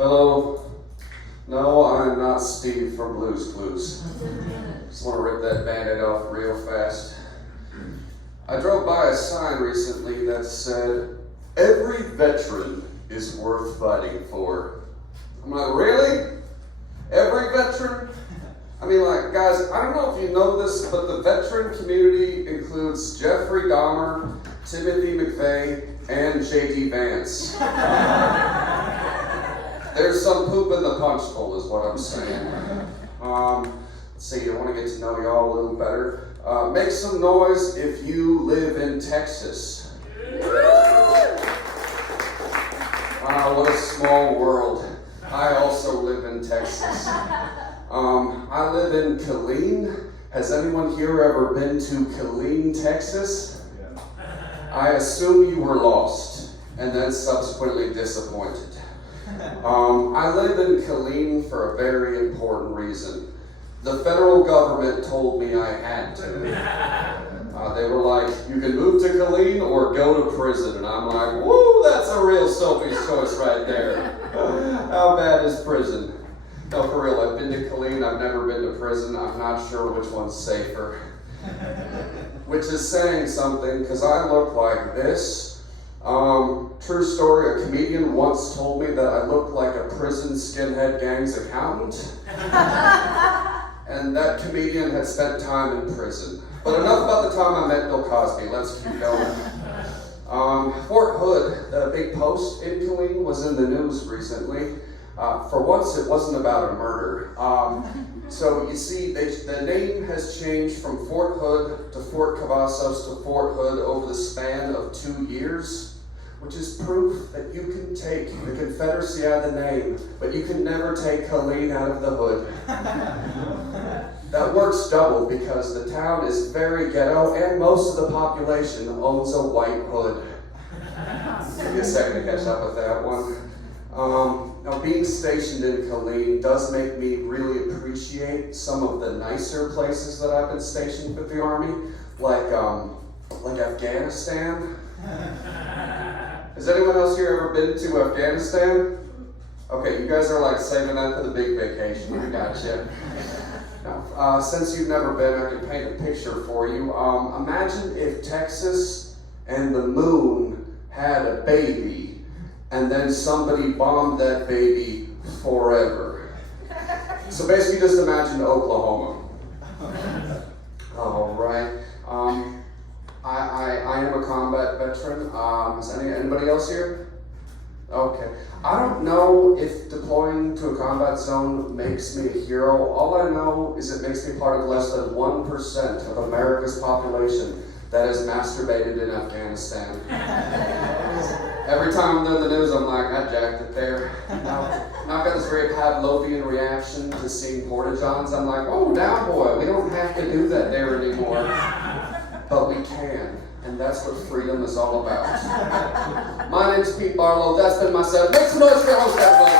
Hello. No, I'm not Steve from Blue's Clues. Just want to rip that Band-Aid off real fast. I drove by a sign recently that said, "Every veteran is worth fighting for." I'm like, really? Every veteran? I mean, like, guys, I don't know if you know this, but the veteran community includes Jeffrey Dahmer, Timothy McVeigh, and J.D. Vance. There's some poop in the punch bowl, is what I'm saying. Let's see, I want to get to know y'all a little better. Make some noise if you live in Texas. Wow, what a small world. I also live in Texas. I live in Killeen. Has anyone here ever been to Killeen, Texas? I assume you were lost and then subsequently disappointed. I live in Killeen for a very important reason. The federal government told me I had to. They were like, you can move to Killeen or go to prison. And I'm like, woo, that's a real Sophie's choice right there. How bad is prison? No, for real, I've been to Killeen, I've never been to prison. I'm not sure which one's safer. Which is saying something, because I look like this. True story, a comedian once told me that I looked like a prison skinhead gang's accountant. And that comedian had spent time in prison. But enough about the time I met Bill Cosby, let's keep going. Fort Hood, the big post in Killeen, was in the news recently. For once, it wasn't about a murder. So you see, the name has changed from Fort Hood to Fort Cavazos to Fort Hood over the span of 2 years, which is proof that you can take the Confederacy out of the name, but you can never take Killeen out of the hood. That works double because the town is very ghetto and most of the population owns a white hood. Give me a second to catch up with that one. Now, being stationed in Killeen does make me really appreciate some of the nicer places that I've been stationed with the Army, like Afghanistan. Has anyone else here ever been to Afghanistan? Okay, you guys are like saving that for the big vacation. I gotcha. Now, since you've never been, I can paint a picture for you. Imagine if Texas and the moon had a baby, and then somebody bombed that baby forever. So basically just imagine Oklahoma. All right. I am a combat veteran. Is anybody else here? Okay. I don't know if deploying to a combat zone makes me a hero. All I know is it makes me part of less than 1% of America's population that has masturbated in Afghanistan. Every time I'm in the news, I'm like, I jacked it there. Now I've got this very Pavlovian reaction to seeing porta-johns. I'm like, oh, now boy, we don't have to do that there anymore. But we can, and that's what freedom is all about. My name's Pete Barlow. That's been my set. Make some noise for your host, everybody.